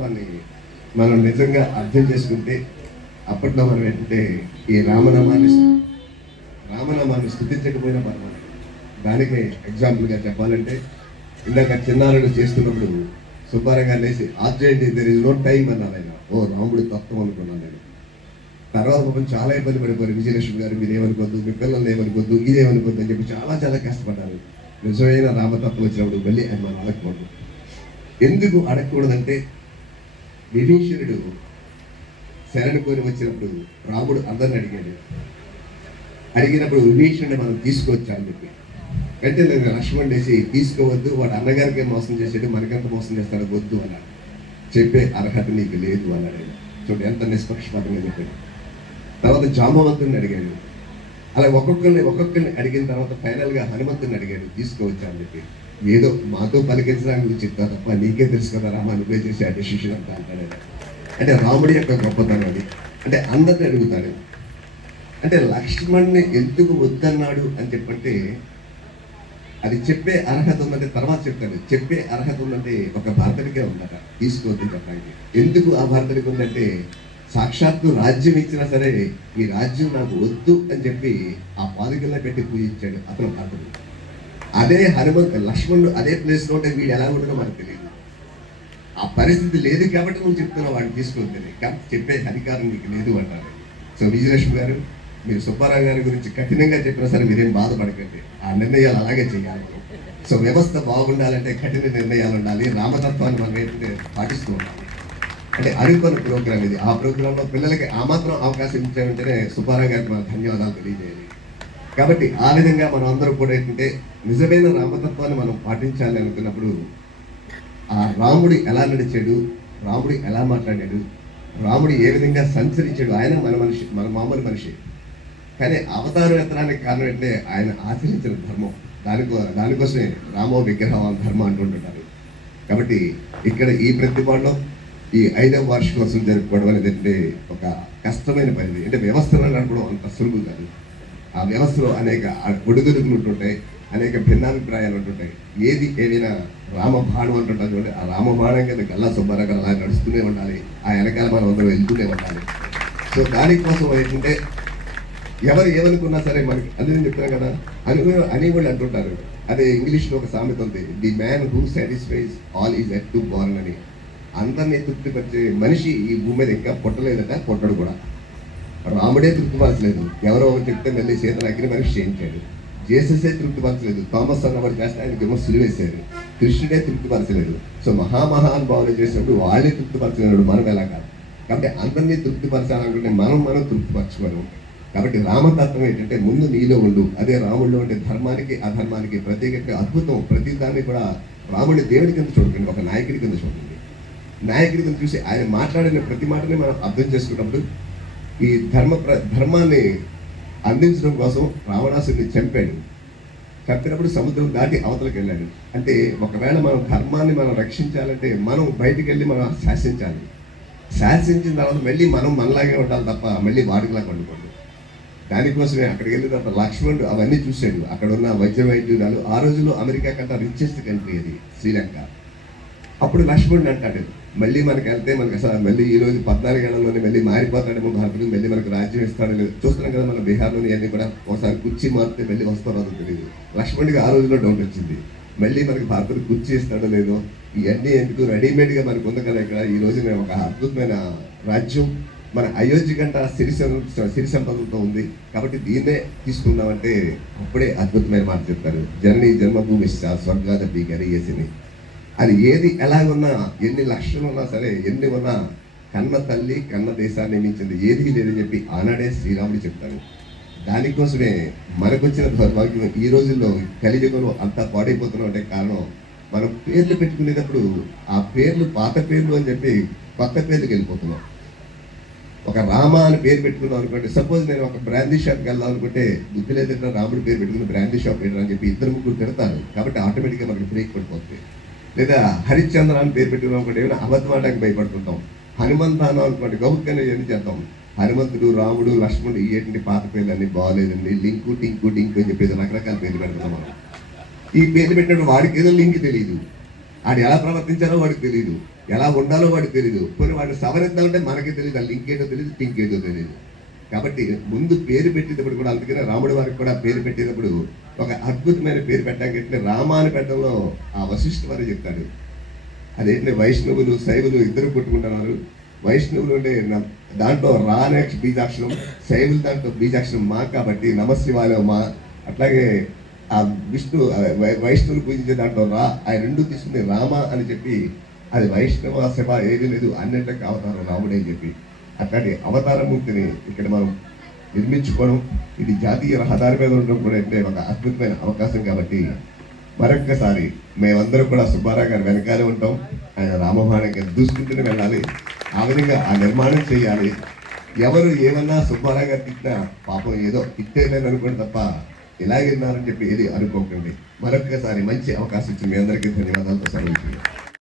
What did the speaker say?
తత్వాన్ని మనం నిజంగా అర్థం చేసుకుంటే అప్పట్లో మనం ఏంటంటే ఈ రామనామాన్ని రామనామాన్ని స్థుతించకపోయినా పర్వాలేదు. దానికి ఎగ్జాంపుల్గా చెప్పాలంటే ఇందాక చిన్నారులు చేస్తున్నప్పుడు శుభ్రంగా లేచి urgently there is no time అన్నారు ఆయన. ఓ రాముడి తత్వం అనుకున్నాను నేను. తర్వాత పాపం చాలా ఇబ్బంది పడిపోయారు. విజయలక్ష్మి గారు మీరు ఏమనుకోద్దు మీ పిల్లలు ఏమనుకోద్దు ఇదేమనుకోద్దు అని చెప్పి చాలా చాలా కష్టపడ్డారు. నిజమైన రామతత్వం వచ్చినప్పుడు మళ్ళీ ఆయన మనం అడగకూడదు ఎందుకు అడగకూడదంటే విభీషణుడు శరణు కోరి వచ్చినప్పుడు రాముడు అందరిని అడిగాడు. అడిగినప్పుడు విభీషణుని మనం తీసుకోవచ్చు అని చెప్పి. అంటే నేను లక్ష్మణ్ చేసి తీసుకోవద్దు వాడు అన్నగారికి మోసం చేసాడు మనకెంత మోసం చేస్తాడు వద్దు అన్నాడు చెప్పే అర్హత నీకు లేదు అన్నాడు. చూడండి చూడు ఎంత నిష్పక్షపాతంగా చెప్పాడు. తర్వాత జాంబవంతుని అడిగాడు. అలా ఒక్కొక్కరిని ఒక్కొక్కరిని అడిగిన తర్వాత ఫైనల్గా హనుమంతుని అడిగాడు తీసుకోవచ్చా? అని చెప్పి. ఏదో మాతో పలికించడానికి నువ్వు చెప్తా తప్ప నీకే తెలుసు కదా రామ నువ్వే చేసి ఆ డెసిషన్ అంతా అంటాడు అంటే రాముడి యొక్క గొప్పతనం అది. అంటే అందరిని అడుగుతాడు. అంటే లక్ష్మణ్ని ఎందుకు వద్దన్నాడు అని చెప్పంటే అది చెప్పే అర్హత ఉందంటే తర్వాత చెప్తాను చెప్పే అర్హత ఉందంటే ఒక భర్తడికే ఉందట. తీసుకోవద్దు చెప్పడానికి. ఎందుకు ఆ భర్తడికి ఉందంటే సాక్షాత్తు రాజ్యం ఇచ్చినా సరే ఈ రాజ్యం నాకు వద్దు అని చెప్పి ఆ పాదుకల్లా పెట్టి పూజించాడు అతను భర్తడు అదే హనుమంత్ లక్ష్మణుడు అదే ప్లేస్లో ఉంటే వీడు ఎలా ఉండడో మనకు తెలియదు. ఆ పరిస్థితి లేదు కాబట్టి నువ్వు చెప్తున్నావు వాడిని తీసుకుంటుంది కాబట్టి చెప్పే అధికారం నీకు లేదు అంటారు. సో విజయలక్ష్మి గారు మీరు సుబ్బారావు గారి గురించి కఠినంగా చెప్పినా సరే మీరేం బాధపడకండి. ఆ నిర్ణయాలు అలాగే చేయాలి. సో వ్యవస్థ బాగుండాలంటే కఠిన నిర్ణయాలు ఉండాలి. రామతత్వాన్ని మనం ఏంటంటే పాటిస్తూ ఉండాలి. అంటే అనుకున్న ప్రోగ్రామ్ ఇది. ఆ ప్రోగ్రాంలో పిల్లలకి ఆ మాత్రం అవకాశం ఇచ్చామంటేనే సుబ్బారావు గారికి మన ధన్యవాదాలు తెలియజేయాలి. కాబట్టి ఆ విధంగా మనం అందరూ కూడా ఏంటంటే నిజమైన రామతత్వాన్ని మనం పాటించాలి అనుకున్నప్పుడు ఆ రాముడు ఎలా నడిచాడు రాముడు ఎలా మాట్లాడాడు రాముడు ఏ విధంగా సంచరించాడు ఆయన మన మనిషి మన మామూలు మనిషి. కానీ అవతారం ఎత్తడానికి కారణం అంటే ఆయన ఆచరించిన ధర్మం. దానికో దానికోసమే రామో విగ్రహం ధర్మం అంటుంటారు కాబట్టి ఇక్కడ ఈ ప్రతిపాడులో ఈ ఐదవ వార్షికోత్సవం జరుపుకోవడం అనేది అంటే ఒక కష్టమైన పని. అంటే వ్యవస్థలు నడపడం అంత సులువు కాదు. ఆ వ్యవస్థలో అనేక ఒడిదుడుకులు ఉంటుంటాయి అనేక భిన్నాభిప్రాయాలు ఉంటుంటాయి. ఏది ఏదైనా రామబాణం అంటుంటారు చూడండి. ఆ రామబాణం కింద గల్లా సుబ్బారావు అలా నడుస్తూనే ఉండాలి. ఆ వెనకాల మనం అందరం వెళ్తూనే ఉండాలి. సో దానికోసం ఏంటంటే ఎవరు ఏమనుకున్నా సరే మనకి అది నేను చెప్తాను కదా అని అంటుంటారు. అదే ఇంగ్లీష్లో ఒక సామెత ఉంది the man who satisfies all is yet to born అని. అందరినీ తృప్తిపరిచే మనిషి ఈ భూమి మీద ఇంకా పుట్టలేదట పుట్టడు కూడా. రాముడే తృప్తిపరచలేదు ఎవరో ఒకరు చెప్తే మళ్ళీ సీతను మనిషి చేయించాడు. జేససే తృప్తిపరచలేదు థామస్ అన్నవాడు చేస్తే ఆయనకి ఏమో వేశారు కృష్ణుడే తృప్తిపరచలేదు సో మహామహానుభావులు చేసినప్పుడు వాళ్ళే తృప్తిపరచలేడు మనం ఎలా కాదు. కాబట్టి అందరినీ తృప్తిపరచాలనుకుంటే మనం మనం తృప్తిపరచుకోవడం కాబట్టి రామతత్వం ఏంటంటే ముందు నీలో ఉండు. అదే రాముడిలో ఉండే ధర్మానికి అధర్మానికి ప్రత్యేకంగా అద్భుతం. ప్రతి దాన్ని కూడా రాముడి దేవుడి కింద చూడకండి ఒక నాయకుడి కింద చూడండి. నాయకుడి చూసి ఆయన మాట్లాడిన ప్రతి మాటని మనం అర్థం చేసుకున్నప్పుడు ఈ ధర్మ ప్ర- ధర్మాన్ని అందించడం కోసం రావణాసుని చంపాడు. చంపినప్పుడు సముద్రం దాటి అవతలకు వెళ్ళాడు. అంటే ఒకవేళ మనం ధర్మాన్ని మనం రక్షించాలంటే మనం బయటికి వెళ్ళి మనం శాసించాలి. శాసించిన తర్వాత మళ్ళీ మనం మనలాగే ఉండాలి తప్ప మళ్ళీ వాడికిలా వండుకోండి దానికోసమే అక్కడికి వెళ్ళిన తర్వాత లక్ష్మణుడు అవన్నీ చూశాడు. అక్కడ ఉన్న వైద్య వైద్యురాలు ఆ రోజుల్లో అమెరికా కంటే రిచెస్ట్ కంట్రీ అది శ్రీలంక. అప్పుడు లక్ష్మణుడు అంటాడు మళ్ళీ మనకి వెళ్తే మనకి అసలు మళ్ళీ ఈ రోజు పద్నాలుగు ఏళ్ళలోనే మళ్ళీ మారిపోతాడేమో భారతదేశం మళ్ళీ మనకు రాజ్యం ఇస్తాడు లేదు చూస్తున్నాం కదా మన బీహార్లోని అన్ని కూడా. ఒకసారి కుర్చీ మారితే మళ్ళీ వస్తారో తెలియదు లక్ష్మణ్కి ఆ రోజుల్లో డౌట్ వచ్చింది. మళ్ళీ మనకి భారతుడు కుర్చీ ఇస్తాడో లేదో ఇవన్నీ ఎందుకు రెడీమేడ్గా మనకు ఉంది కదా ఇక్కడ? ఈ రోజు ఒక అద్భుతమైన రాజ్యం. మన అయోధ్య గంట సిరి సిరి సంపదలతో ఉంది. కాబట్టి దీన్నే తీసుకున్నామంటే అప్పుడే అద్భుతమైన మాట చెప్తారు జననీ జన్మభూమి స్వర్గాదపి వేసింది అది ఏది ఎలాగున్నా ఎన్ని లక్షలు ఉన్నా సరే ఎన్ని ఉన్నా కన్న తల్లి కన్న దేశాన్ని మించింది ఏది లేదని చెప్పి ఆనాడే శ్రీరాముడు చెప్తాడు. దానికోసమే మనకొచ్చిన దౌర్భాగ్యం ఈ రోజుల్లో కలియుగంలో అంతా పాడైపోతున్నాం అంటే కారణం మనం పేర్లు పెట్టుకునేటప్పుడు ఆ పేర్లు పాత పేర్లు అని చెప్పి కొత్త పేర్లకు వెళ్ళిపోతున్నాం. ఒక రామ అని పేరు పెట్టుకున్నాం అనుకుంటే సపోజ్ నేను ఒక బ్రాందీ షాప్కి వెళ్దాం అనుకుంటే బుద్ధి లేదంటే రాముడి పేరు పెట్టుకుని బ్రాందీ షాప్ పెట్టరు అని చెప్పి ఇద్దరు ముగ్గురు తిడతారు. కాబట్టి ఆటోమేటిక్గా మనకి బ్రేక్ పడిపోతుంది. లేదా హరిశ్చంద్ర అని పేరు పెట్టిన ఒకటి ఏమైనా అబద్ధం ఆడడానికి భయపడుతుంటాం. హనుమంతానం అనుకోండి గౌరవంగా ఏం చేద్దాం? హనుమంతుడు రాముడు లక్ష్మణుడు ఇయ్యేటువంటి పాత పేర్లన్నీ బాగాలేదండి లింకు టింకు టింకు అని చెప్పేసి రకరకాల పేర్లు పెడుతున్నాం మనం. ఈ పేర్లు పెట్టినప్పుడు వాడికి ఏదో లింక్ తెలియదు ఆడు ఎలా ప్రవర్తించాలో వాడికి తెలియదు ఎలా ఉండాలో వాడికి తెలియదు కొన్ని వాడిని సవరిద్దామంటే మనకే తెలియదు ఆ లింక్ ఏంటో తెలియదు టింక్ ఏంటో తెలియదు కాబట్టి ముందు పేరు పెట్టేటప్పుడు కూడా అందుకనే రాముడి వారికి కూడా పేరు పెట్టేటప్పుడు ఒక అద్భుతమైన పేరు పెట్టాలంటే రామ అని పెట్టడంలో ఆ వశిష్ఠ వారు చెప్తాడు అదేంటి వైష్ణవులు శైవులు ఇద్దరు కొట్టుకుంటున్నారు వైష్ణవులు అంటే న- దాంట్లో రా బీజాక్షరం శైవులు దాంట్లో బీజాక్షరం మా కాబట్టి నమశివాయ మా. అట్లాగే ఆ విష్ణు వైష్ణవులు పూజించే దాంట్లో రా ఆ రెండు తీసుకుని రామ అని చెప్పి అది వైష్ణవ శివ ఏది లేదు అన్నింటికి అవతారం రాముడే అని చెప్పి. అట్లాంటి అవతారమూర్తిని ఇక్కడ మనం నిర్మించుకోవడం ఇది జాతీయ రహదారి మీద ఉండడం కూడా అంటే ఒక అద్భుతమైన అవకాశం కాబట్టి మరొక్కసారి మేమందరం కూడా సుబ్బారావు గారు వెనకాలే ఉంటాం. ఆయన రామబాణకి దూసుకుంటూనే వెళ్ళాలి. ఆ విధంగా ఆ నిర్మాణం చేయాలి. ఎవరు ఏమన్నా సుబ్బారావు గారు తిట్టినా పాపం ఏదో తిట్టేలేదు అనుకోండి తప్ప ఇలాగే ఉన్నారని చెప్పి ఏది అనుకోకండి. మరొక్కసారి మంచి అవకాశం ఇచ్చి మీ అందరికీ ధన్యవాదాలతో సెలవు